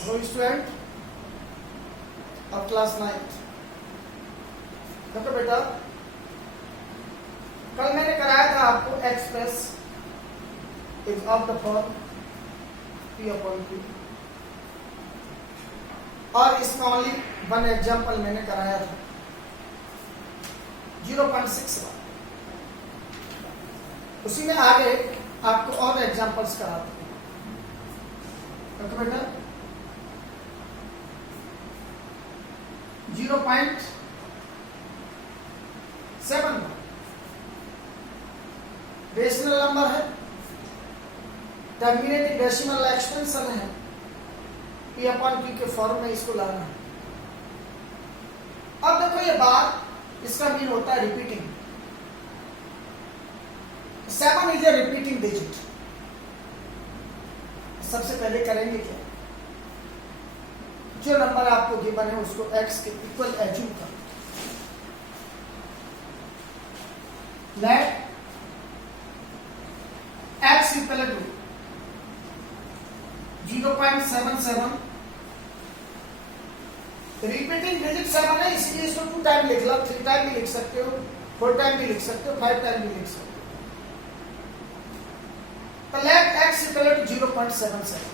Hello student of class 9। देखो बेटा, कल मैंने कराया था आपको express is of the form P upon Q, और इसमें ओनली वन एग्जाम्पल मैंने कराया था 0.6। उसी में आगे आपको और एग्जाम्पल्स कराते हैं। देखो बेटा 0.7 रेशनल नंबर है, टर्मिनेटिंग डेसिमल एक्सटेंशन है, P अपॉन Q के फॉर्म में इसको लाना है। अब देखो ये बात, इसका मीन होता है repeating. 7 is a repeating digit. सबसे पहले करेंगे क्या, जो नंबर आपको गिवन है उसको x के इक्वल एज्यूम कर। Let x equal to 0.77। Repeating digit 7 है, इसलिए इसको 2 टाइम लिख लो, 3 टाइम भी लिख सकते हो, 4 टाइम भी लिख सकते हो, 5 टाइम भी लिख सकते हो। तो लेट x इक्वल टू 0.77।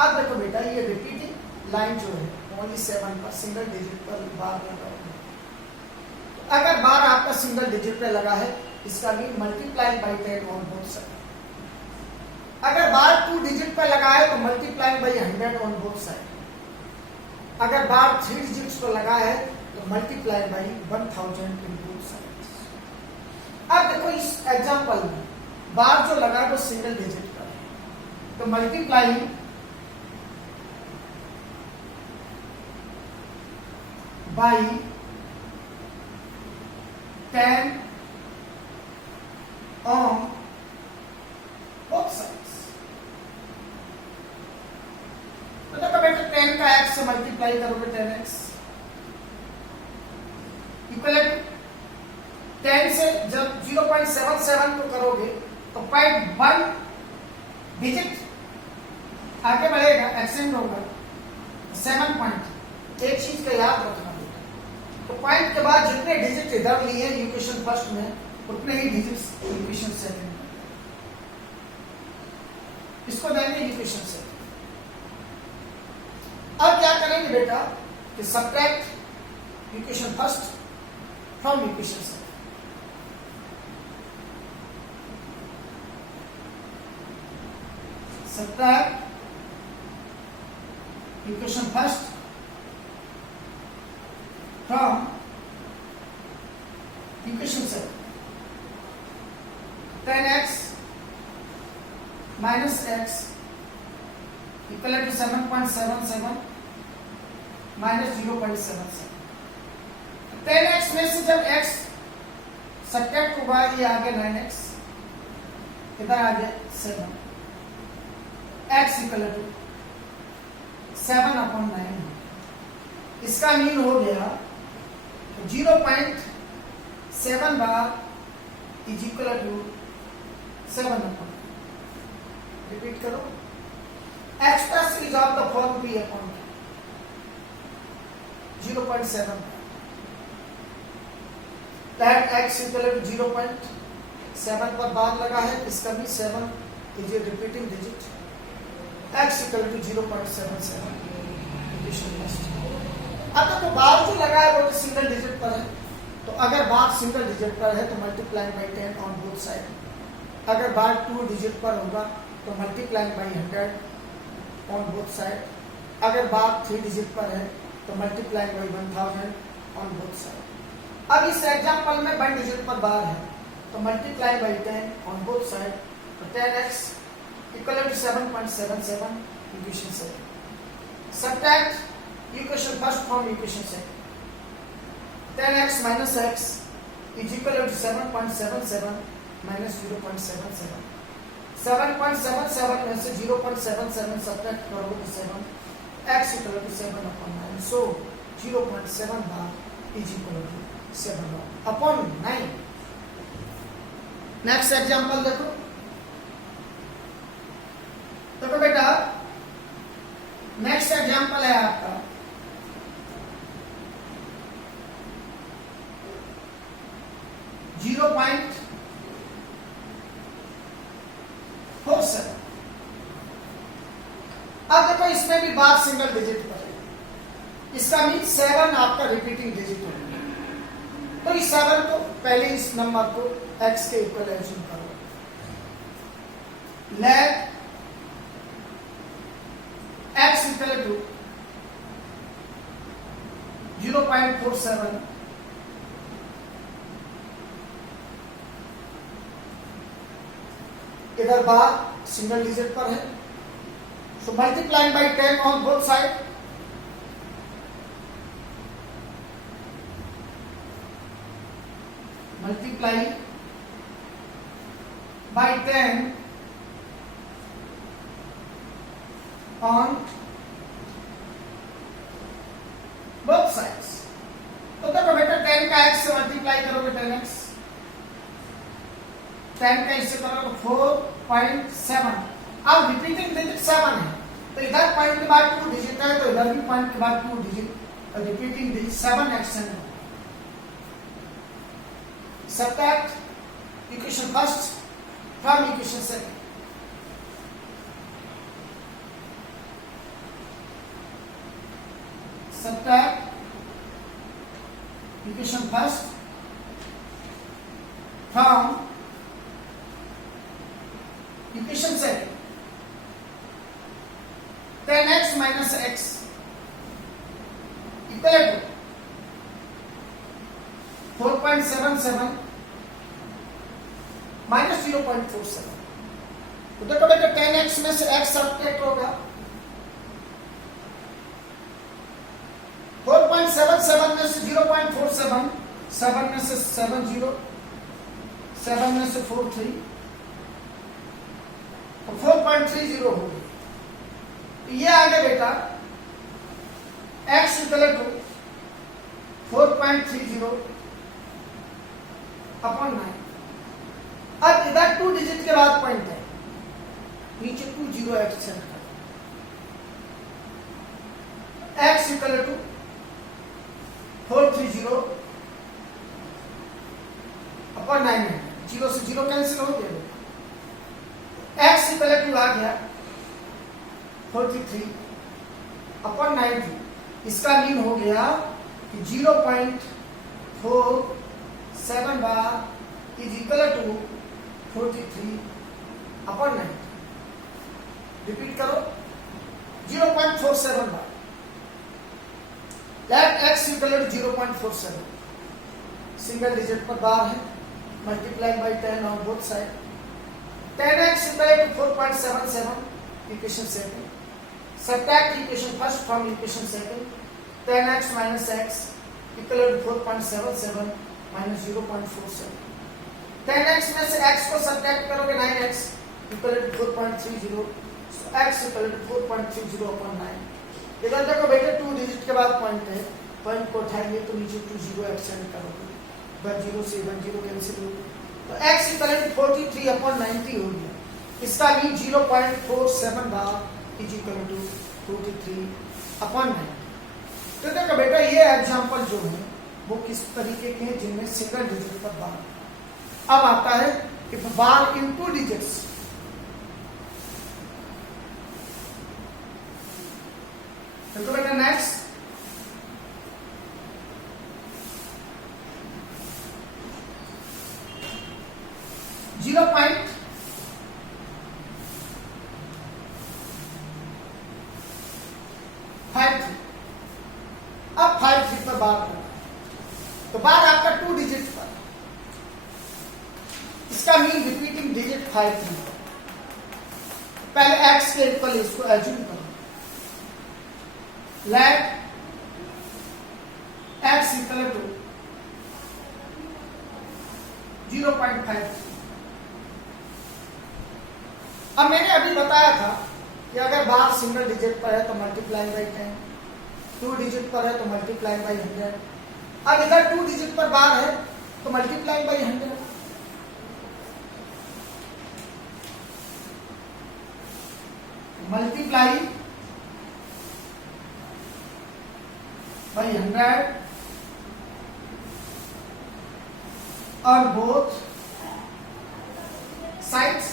अब देखो बेटा, ये रिपीटिंग लाइन जो है ओनली 7 पर सिंगल डिजिट पर बार लगा है। अगर बार आपका सिंगल डिजिट पे लगा है, इसका mean multiply by 10 on both side. अगर बार 2 डिजिट पे लगा है तो multiply by 100 on both side. अगर बार 3 डिजिट्स पे लगा है तो multiply by 1000 in both side. अब देखो इस एग्जांपल में बार जो लगा है वो सिंगल डिजिट पर है, तो multiply by 10 on both sides। तो देखो बेटा 10 का x से मल्टीप्लाई करोगे 10x इक्वल 10 से जब 0.77 को करोगे तो 0.1 डिजिट आगे बढ़ेगा, एक्सटेंड होगा 7 पॉइंट। एक चीज का याद रखना, तो पॉइंट के बाद जितने डिजिट इधर लिए इक्वेशन फर्स्ट में, उतने ही डिजिट्स इक्वेशन सेकंड में। इसको देंगे इक्वेशन सेकंड। अब क्या करेंगे बेटा कि subtract equation first from equation second. Subtract equation first from equation 7। 10x minus x equal to 7.77 minus 0.77। 10x में से जब x सब्ट्रैक्ट होगा, ये आगे 9x, इधर आगे 7, x equal to 7/9। इसका मीन हो गया 0.7 bar is equal to 7। Repeat करो, express is of the form P upon 0.7। That x equal to 0.7 पर बार लगा है, इसका भी 7 is a repeating digit. x equal to 0.77 equation first. अब तो बार जो लगा है वो तो सिंगल डिजिट पर है, तो अगर बार सिंगल डिजिट पर है तो multiply by 10 on both side. अगर बार 2 डिजिट पर होगा तो multiply by 100 on both side. अगर बार 3 डिजिट पर है तो multiply by 1000 on both side. अब इस एग्जांपल में 1 डिजिट पर बार है तो multiply by 10 on both side, तो 10x इक्वल टू 7.77 इक्वेशन से। Subtract equation first from equation second। 10x minus x is equal to 7.77 minus 0.77। 7.77 में से 0.77 सब्ट्रैक्ट करोगे तो 7, x equal to 7/9। so 0.7 bar is equal to 7/9। Next example देखो, देखो बेटा 47। अब देखो इसमें भी बार सिंगल डिजिट पर है, इसका मीन 7 आपका रिपीटिंग डिजिट है। तो इस 7 को पहले इस नंबर को x के इक्वल एज्यूम करो। लेट x इक्वल टू 0.47 इधर बार सिंगल डिजिट पर है, so multiplying by 10 on both side, multiply by 10 on both sides। तो देखो बेटा 10 का x से मल्टीप्लाई करोगे 10x, 10 का इससे करोगे 4.7। अब रिपीटिंग डिजिट 7 है, तो इधर पॉइंट के बाद 2 डिजिट है, तो इधर भी पॉइंट के बाद 2 डिजिट, तो रिपीटिंग डिजिट 7x है। Subtract equation first from equation second। Subtract equation first from equation second। 10x minus x equal to 4.77 minus 0.47। तो देखो बेटा 10x में से x सब्ट्रैक्ट होगा, 4.77 में से 0.47, 7 में से 70, 7 में से 43, तो 4.30 हो गई। तो ये आ गया बेटा x इक्वल टू 4.30 अपॉन 9। अब इधर 2 डिजिट के बाद पॉइंट है, नीचे 20 x सेट कर, x इक्वल टू 430 अपॉन 9 है, 0 से 0 कैंसिल हो गया, x इक्वल टू आ गया 43 अपॉन 90। इसका मीन हो गया कि 0.47 bar is equal to 43 upon 90। Repeat करो, 0.47 bar, let x equal to 0.47, single digit पर बार है, multiplying by 10 on both side. 10x equal to 4.77 equation second, subtract equation first from equation second। 10x minus x equal to 4.77 minus 0.47। 10x में से x को subtract करोगे 9x equal to 4.30, so x equal to 4.30 upon 9। इधर देखो बेटे 2 digit के बाद point है, पॉइंट को उठाएंगे तो नीचे 20 एक्सटेंड करोगे, 10 से 10 कैंसिल हो, तो x equal to 43 upon 90 हो गया। इसका mean 0.47 bar is equal to 43 upon 9। तो देखो बेटा ये एग्जांपल जो है वो किस तरीके के हैं, जिनमें सिंगल डिजिट पर बार। अब आता है इफ बार इन 2 डिजिट्स, तो बेटा नेक्स्ट जीरो पॉइंट 53। अब 53 पर बार करना है, तो बार आपका 2 डिजिट पर, इसका मीन रिपीटिंग डिजिट 53। पहले x के इक्वल इसको एज्यूम करो, लेट x इक्वल टू 0.53। अब मैंने अभी बताया था कि अगर बार सिंगल डिजिट पर है तो मल्टीप्लाई बाई 10, 2 डिजिट पर है तो मल्टीप्लाई बाई 100। अब इधर 2 डिजिट पर बार है तो मल्टीप्लाई बाई 100। मल्टीप्लाई बाई 100 और बोथ साइड्स,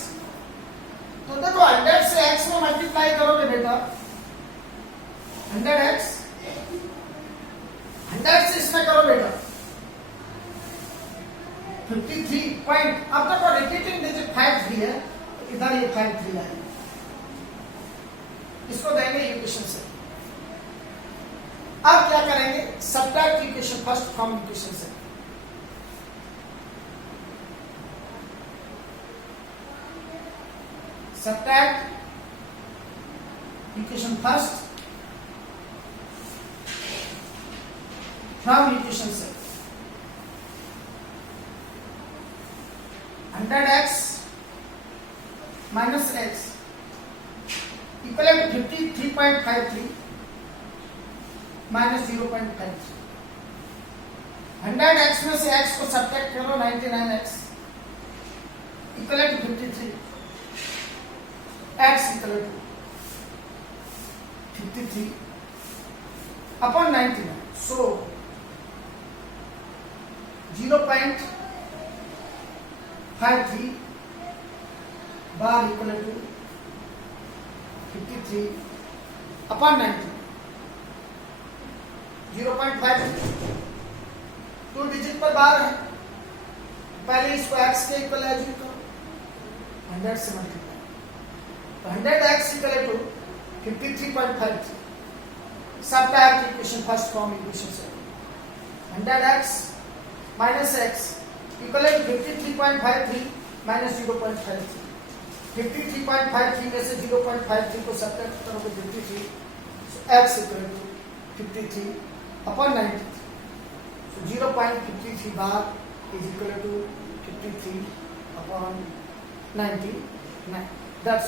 अब देखो रिपीटिंग डिजिट 5 3 है, इधर ये 5 3 आएगा, इसको देंगे इक्वेशन से। अब क्या करेंगे, subtract equation first from equation से। Subtract equation first from equation से। 100x minus x equal to 53.53 minus 0.53। 100x में से x को सब्ट्रैक्ट करो, 99x equal to 53, x equal to 53 upon 99, so 0.53 bar equal to 53 upon 90, 0.53 2 digit पर bar है, पहले इसको x के इक्वल एज्यूम करो, 100 से मल्टीप्लाई, तो 100x equal to 53.53। Subtract equation first from equation से। 100x minus x equal to 53.53 minus 0.53। 53.53 में से 0.53 को सब्ट्रैक्ट करोगे 53, so x equal to 53 upon 93, so 0.53 bar is equal to 53 upon 99, that's